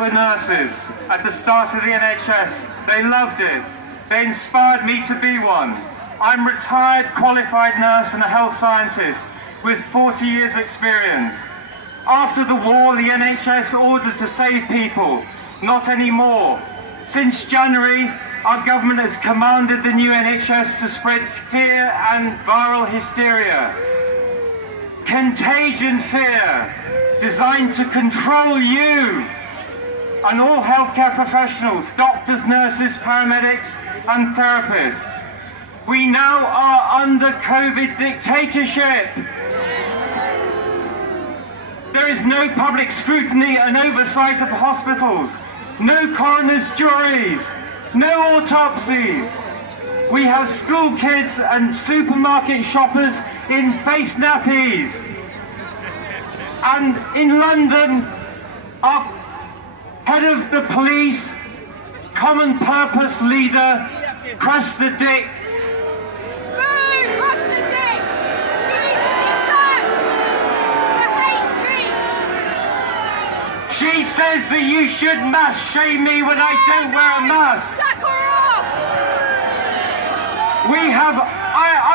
were nurses at the start of the NHS. They loved it. They inspired me to be one. I'm a retired qualified nurse and a health scientist with 40 years experience. After the war, the NHS ordered to save people. Not anymore. Since January, our government has commanded the new NHS to spread fear and viral hysteria. Contagion fear, designed to control you and all healthcare professionals, doctors, nurses, paramedics and therapists. We now are under COVID dictatorship. There is no public scrutiny and oversight of hospitals, no coroner's juries, no autopsies. We have school kids and supermarket shoppers in face nappies. And in London, our head of the police, common purpose leader, Cressida Dick. Boo! Cressida Dick! She needs to be sacked for hate speech. She says that you should mask shame me when I don't wear a mask. Sack her off! We have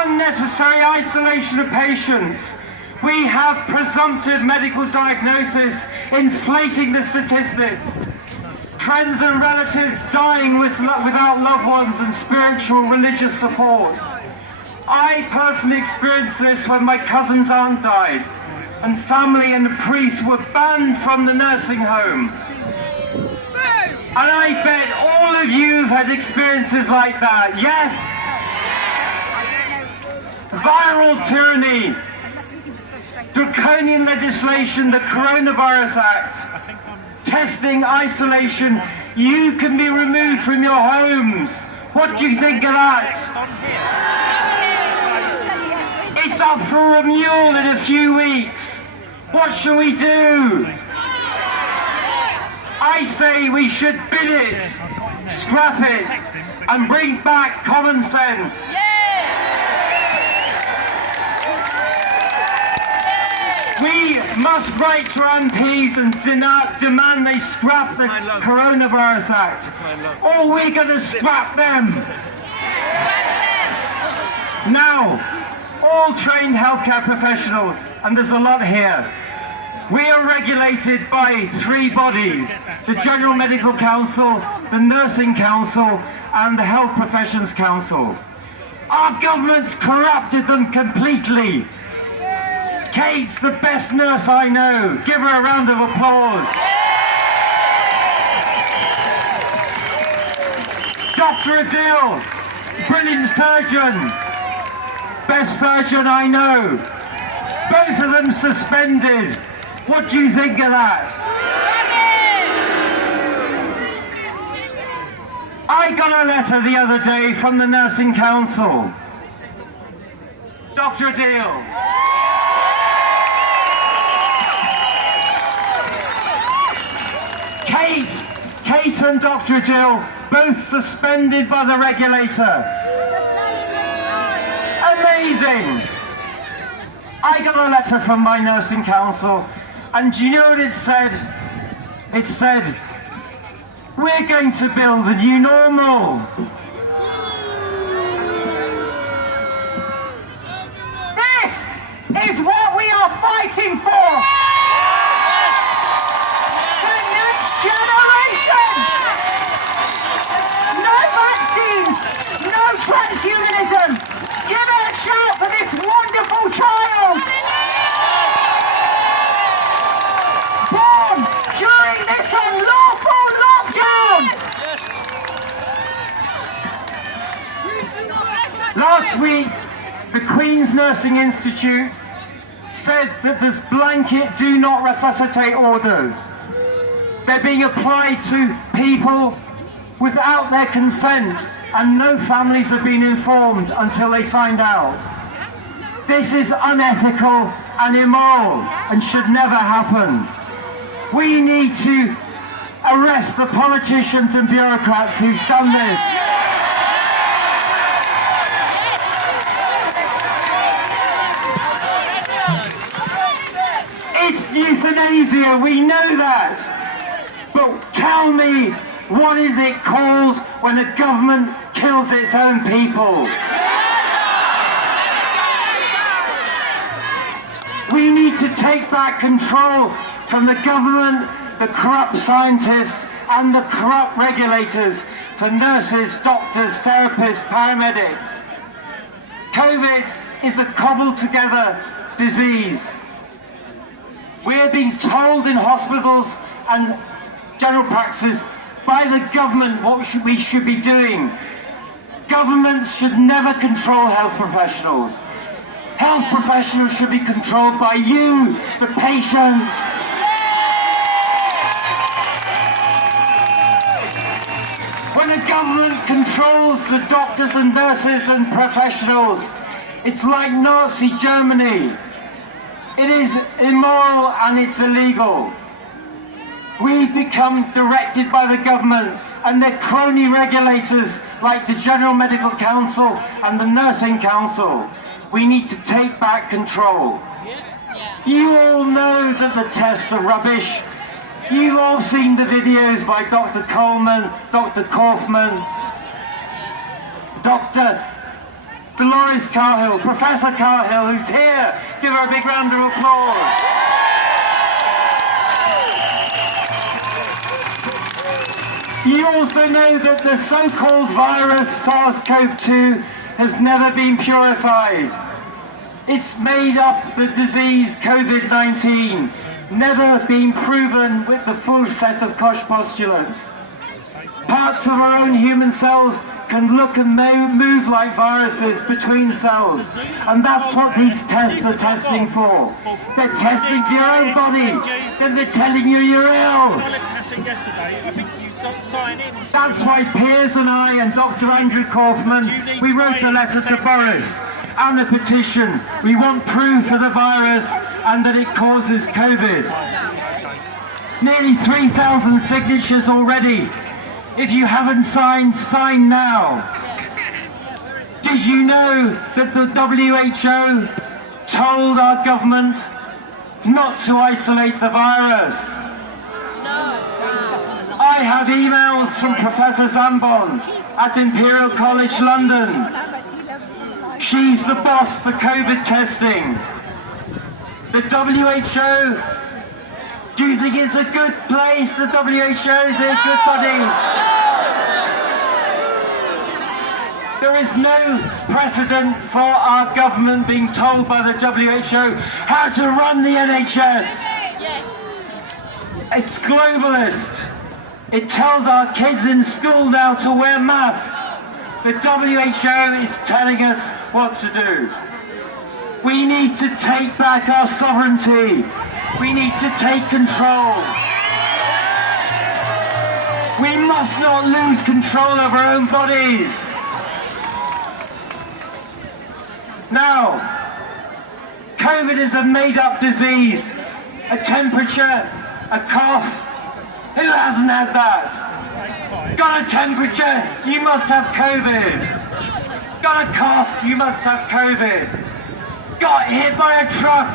unnecessary isolation of patients. We have presumptive medical diagnosis inflating the statistics. Friends and relatives dying without loved ones and spiritual religious support. I personally experienced this when my cousin's aunt died and family and the priest were banned from the nursing home. And I bet all of you have had experiences like that. Yes? Viral tyranny, draconian legislation, the Coronavirus Act, testing, isolation, you can be removed from your homes. What do you think of that? It's up for renewal in a few weeks. What shall we do? I say we should bin it, scrap it, and bring back common sense. We must write to our MPs and demand they scrap the Coronavirus Act, or we're going to scrap them. Now, all trained healthcare professionals, and there's a lot here, we are regulated by three bodies: the General Medical Council, the Nursing Council, and the Health Professions Council. Our government's corrupted them completely. Kate's the best nurse I know. Give her a round of applause. Dr. Adil, brilliant surgeon. Best surgeon I know. Both of them suspended. What do you think of that? I got a letter the other day from the Nursing Council. Dr. Adil. Kate and Dr. Jill, both suspended by the regulator. Amazing! I got a letter from my nursing council, and do you know what it said? It said, we're going to build a new normal. This is what we are fighting for! Transhumanism! Give it a shout for this wonderful child! Born during this unlawful lockdown! Last week, the Queen's Nursing Institute said that there's blanket do not resuscitate orders. They're being applied to people without their consent, and no families have been informed until they find out. This is unethical and immoral and should never happen. We need to arrest the politicians and bureaucrats who've done this. It's euthanasia, we know that. But But tell me, what is it called when a government kills its own people? We need to take back control from the government, the corrupt scientists, and the corrupt regulators for nurses, doctors, therapists, paramedics. COVID is a cobbled together disease. We are being told in hospitals and general practices by the government what we should be doing. Governments should never control health professionals. Health professionals should be controlled by you, the patients. When a government controls the doctors and nurses and professionals, it's like Nazi Germany. It is immoral and it's illegal. We become directed by the government and their crony regulators like the General Medical Council and the Nursing Council. We need to take back control. You all know that the tests are rubbish. You've all seen the videos by Dr. Coleman, Dr. Kaufman, Dr. Dolores Carhill, Professor Carhill, who's here. Give her a big round of applause. You also know that the so-called virus SARS-CoV-2 has never been purified. It's made up the disease COVID-19, never been proven with the full set of postulates. Parts of our own human cells can look and move like viruses between cells, and that's what these tests are testing for. They're testing for your own body, then they're telling you you're ill. That's why Piers and I and Dr. Andrew Kaufman, we wrote a letter to Boris and a petition. We want proof of the virus and that it causes COVID. Nearly 3,000 signatures already. If you haven't signed, sign now. Did you know that the WHO told our government not to isolate the virus? I have emails from Professor Zambon at Imperial College London. She's the boss for COVID testing. The WHO, do you think it's a good place? The WHO is a good body. There is no precedent for our government being told by the WHO how to run the NHS. It's globalist. It tells our kids in school now to wear masks. The WHO is telling us what to do. We need to take back our sovereignty. We need to take control. We must not lose control of our own bodies. Now, COVID is a made-up disease. A temperature, a cough. Who hasn't had that? Got a temperature, you must have COVID. Got a cough, you must have COVID. Got hit by a truck.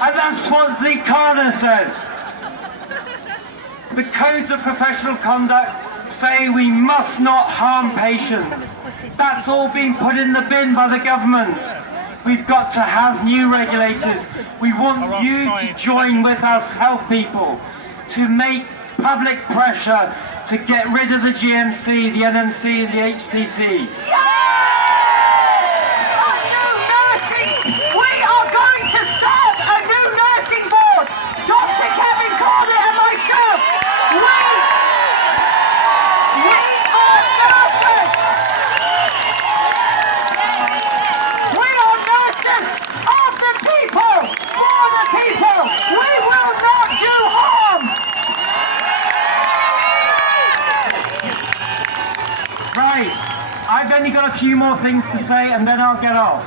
And that's what the coroner says. The codes of professional conduct say we must not harm patients. That's all been put in the bin by the government. We've got to have new regulators. We want you to join with us, health people, to make public pressure to get rid of the GMC, the NMC, and the HTC. We are going to start a new nursing board. Dr. Kevin Corbett and myself. We are nurses. We are nurses of the people, for the people. We will not do harm. Right, I've only got a few more things to say and then I'll get off.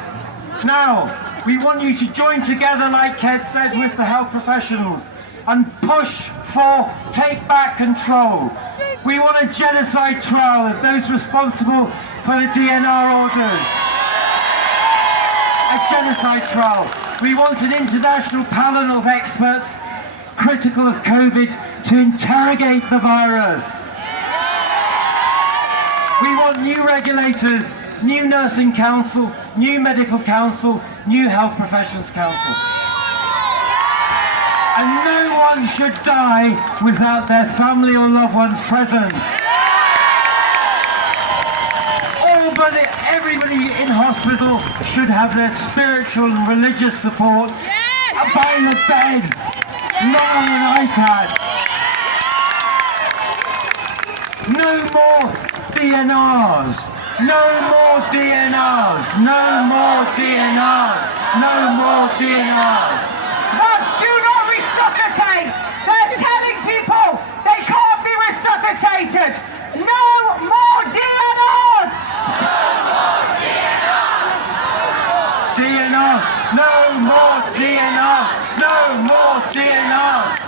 Now, we want you to join together, like Ked said, with the health professionals and push for take back control. We want a genocide trial of those responsible for the DNR orders. A genocide trial. We want an international panel of experts critical of COVID to interrogate the virus. We want new regulators, new nursing council, new medical council, new health professions council. And no one should die without their family or loved ones present. Everybody in hospital should have their spiritual and religious support by the bed, not on an iPad. No more DNRs. No more DNRs. No more DNRs. No more DNRs. Nurse, do not resuscitate! They're telling people they can't be resuscitated! No more DNRs! DNRs! No more DNRs! No more DNRs!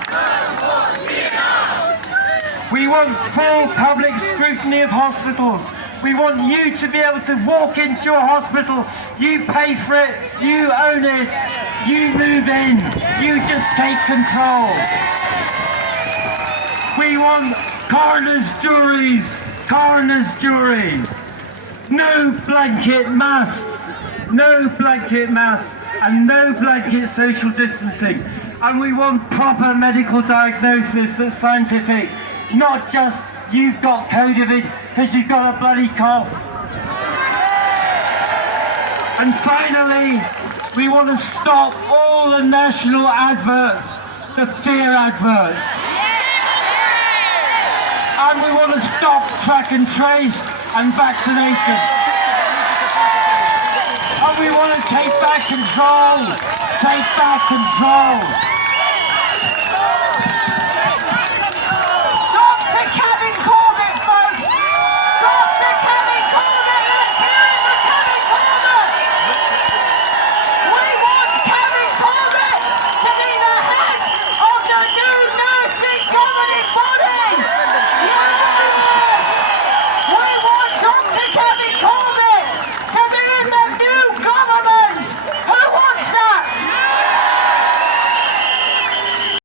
We want full public scrutiny of hospitals. We want you to be able to walk into your hospital. You pay for it, you own it, you move in, you just take control. We want coroner's juries, coroner's jury. No blanket masks, no blanket masks, and no blanket social distancing. And we want proper medical diagnosis that's scientific, not just you've got COVID because you've got a bloody cough. And finally, we want to stop all the national adverts, the fear adverts. And we want to stop track and trace and vaccination. And we want to take back control. Take back control.